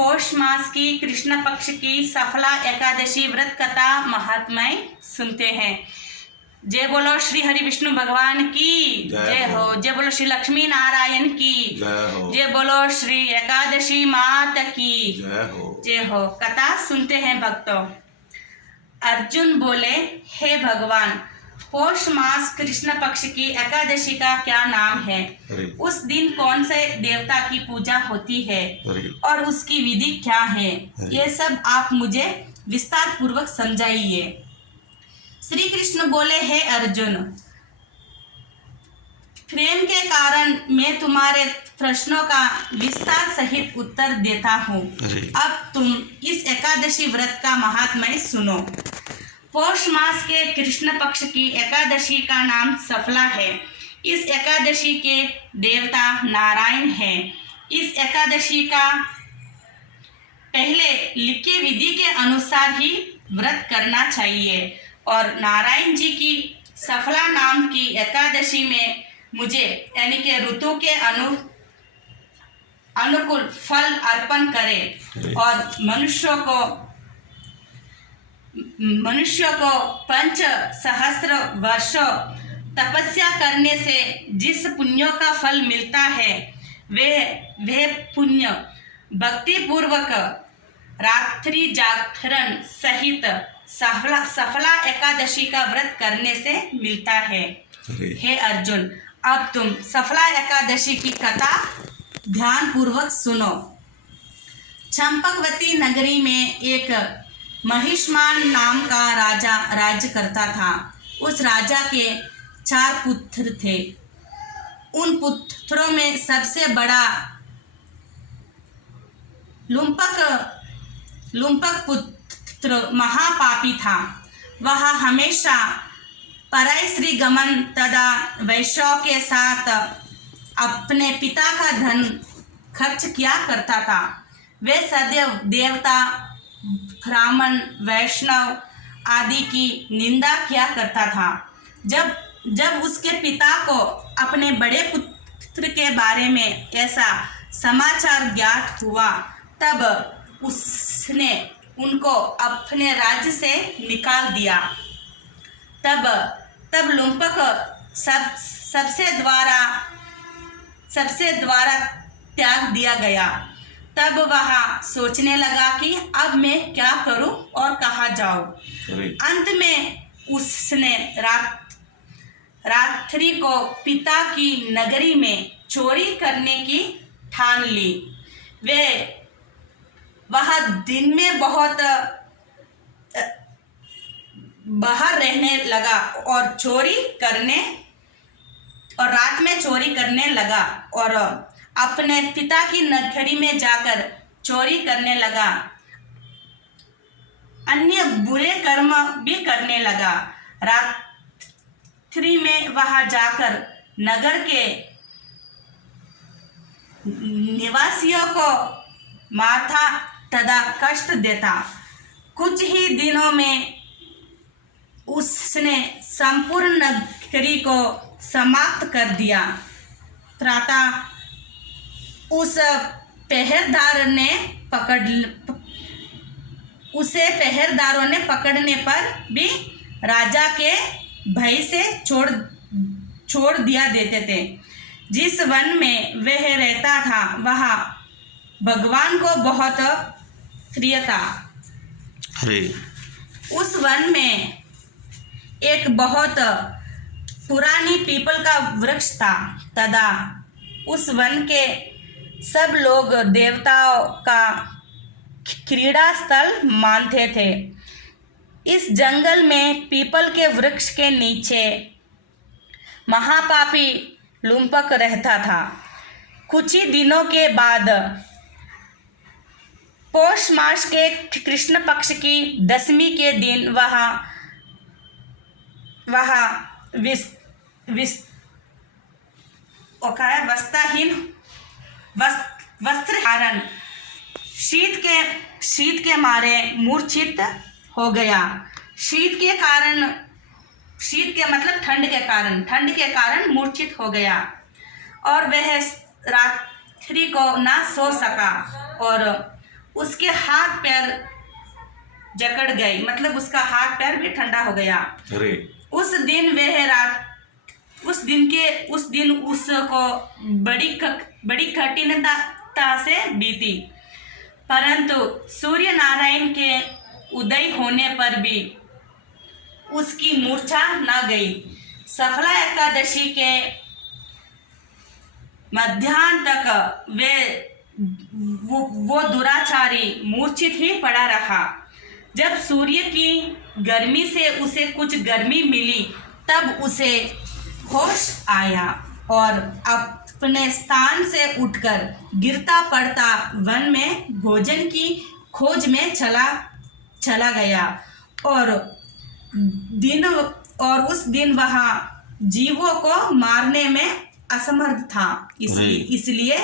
पौष मास की कृष्ण पक्ष की सफला एकादशी व्रत कथा महात्म्य सुनते हैं। जय बोलो श्री हरि विष्णु भगवान की जय हो। जय बोलो श्री लक्ष्मी नारायण की जय हो। जय बोलो श्री एकादशी मात की जय हो। कथा सुनते हैं भक्तों। अर्जुन बोले, हे भगवान, पौष मास कृष्ण पक्ष की एकादशी का क्या नाम है? उस दिन कौन से देवता की पूजा होती है और उसकी विधि क्या है? ये सब आप मुझे विस्तार पूर्वक समझाइए। श्री कृष्ण बोले, हे अर्जुन, प्रेम के कारण मैं तुम्हारे प्रश्नों का विस्तार सहित उत्तर देता हूँ। अब तुम इस एकादशी व्रत का महात्म्य सुनो। पौष मास के कृष्ण पक्ष की एकादशी का नाम सफला है। इस एकादशी के देवता नारायण हैं। इस एकादशी का पहले लिखे विधि के अनुसार ही व्रत करना चाहिए और नारायण जी की सफला नाम की एकादशी में मुझे यानी कि ऋतु के अनुकूल फल अर्पण करें और मनुष्य को 5 सहस्त्र वर्षों तपस्या करने से जिस पुण्यों का फल मिलता है वे पुण्य भक्ति पूर्वक रात्रि जागरण सहित सफला एकादशी का व्रत करने से मिलता है। हे अर्जुन, अब तुम सफला एकादशी की कथा ध्यान पूर्वक सुनो। चंपकवती नगरी में एक महिष्मान नाम का राजा राज्य करता था। उस राजा के 4 पुत्र थे। उन पुत्रों में सबसे बड़ा लुम्पक पुत्र महापापी था। वह हमेशा पराई स्त्री गमन तथा वैश्यों के साथ अपने पिता का धन खर्च किया करता था। वे सदैव देवता, ब्राह्मण, वैष्णव आदि की निंदा किया करता था। जब उसके पिता को अपने बड़े पुत्र के बारे में ऐसा समाचार ज्ञात हुआ तब उसने उनको अपने राज्य से निकाल दिया। तब लुम्पक सबसे द्वारा त्याग दिया गया। तब वह सोचने लगा कि अब मैं क्या करूं और कहाँ जाऊं। अंत में उसने रात्रि को पिता की नगरी में चोरी करने की ठान ली। वह दिन में बहुत बाहर रहने लगा और रात में चोरी करने लगा और अपने पिता की नगरी में जाकर चोरी करने लगा। अन्य बुरे कर्म भी करने लगा। रात्रि में वहां जाकर नगर के निवासियों को मारता तथा कष्ट देता। कुछ ही दिनों में उसने संपूर्ण नगरी को समाप्त कर दिया। प्रातः उसे पहरेदारों ने पकड़ने पर भी राजा के भय से छोड़ दिया देते थे। जिस वन में वह रहता था वह भगवान को बहुत प्रिय था। उस वन में एक बहुत पुरानी पीपल का वृक्ष था तथा उस वन के सब लोग देवताओं का क्रीड़ा स्थल मानते थे। इस जंगल में पीपल के वृक्ष के नीचे महापापी लुम्पक रहता था। कुछ ही दिनों के बाद पौष मास के कृष्ण पक्ष की 10वीं के दिन वस्त्रहरण शीत के मारे मूर्छित हो गया। शीत के मतलब ठंड के कारण मूर्छित हो गया और वह रात्रि को ना सो सका और उसके हाथ पैर जकड़ गए, मतलब उसका हाथ पैर भी ठंडा हो गया। अरे उस दिन उसको बड़ी कठिनता से बीती, परंतु सूर्य नारायण के उदय होने पर भी उसकी मूर्छा न गई। सफला एकादशी के मध्याह्न तक वो दुराचारी मूर्छित ही पड़ा रहा। जब सूर्य की गर्मी से उसे कुछ गर्मी मिली, तब उसे होश आया और अपने स्थान से उठकर गिरता पड़ता वन में भोजन की खोज में चला गया और उस दिन वह जीवों को मारने में असमर्थ था। इसलिए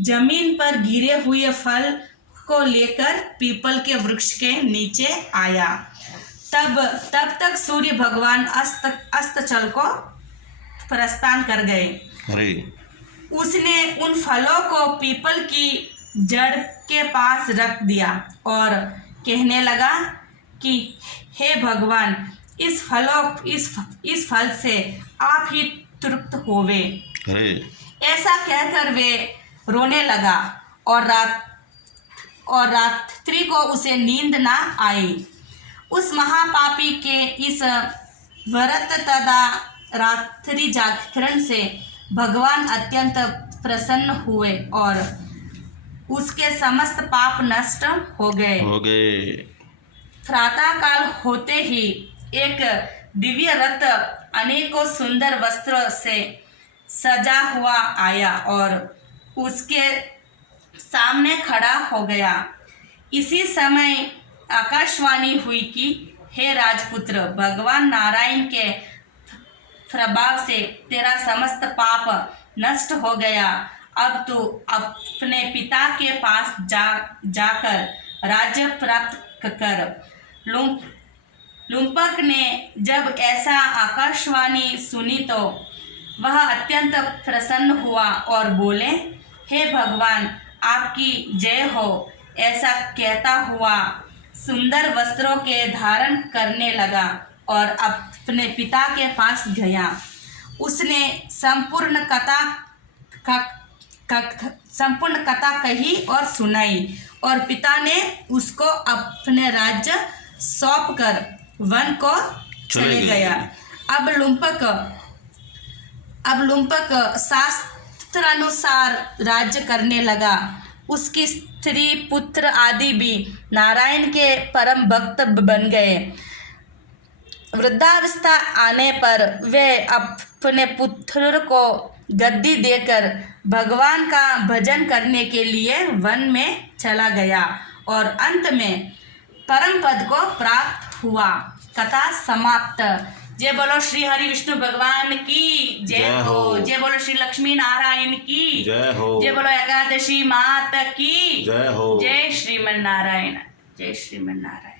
जमीन पर गिरे हुए फल को लेकर पीपल के वृक्ष के नीचे आया। तब तक सूर्य भगवान अस्ताचल को प्रस्थान कर गए। अरे उसने उन फलों को पीपल की जड़ के पास रख दिया और कहने लगा कि हे भगवान, इस फल से आप ही तृप्त होवे। अरे ऐसा कहकर वे रोने लगा और रात्रि को उसे नींद ना आई। उस महापापी के इस व्रत तथा रात्रि जागरण से भगवान अत्यंत प्रसन्न हुए और उसके समस्त पाप नष्ट हो गए। प्रातः काल होते ही एक दिव्य रथ अनेकों सुंदर वस्त्रों से सजा हुआ आया और उसके सामने खड़ा हो गया। इसी समय आकाशवाणी हुई कि हे राजपुत्र, भगवान नारायण के प्रभाव से तेरा समस्त पाप नष्ट हो गया। अब तू अपने पिता के पास जाकर राज्य प्राप्त कर। लुम्पक ने जब ऐसा आकाशवाणी सुनी तो वह अत्यंत प्रसन्न हुआ और बोले, हे भगवान, आपकी जय हो। ऐसा कहता हुआ सुंदर वस्त्रों के धारण करने लगा और अपने पिता के पास गया। उसने संपूर्ण कथा कही और सुनाई और पिता ने उसको अपने राज्य सौंप कर वन को चले गया। अब लुम्पक शास्त्रानुसार राज्य करने लगा। उसकी स्त्री पुत्र आदि भी नारायण के परम भक्त बन गए। वृद्धावस्था आने पर वे अपने पुत्र को गद्दी देकर भगवान का भजन करने के लिए वन में चला गया और अंत में परम पद को प्राप्त हुआ। कथा समाप्त। जय बोलो श्री हरि विष्णु भगवान की जय हो। जय बोलो श्री लक्ष्मी नारायण की जय हो। जय बोलो एकादशी माता की जय हो। जय श्रीमन नारायण। जय श्रीमन नारायण।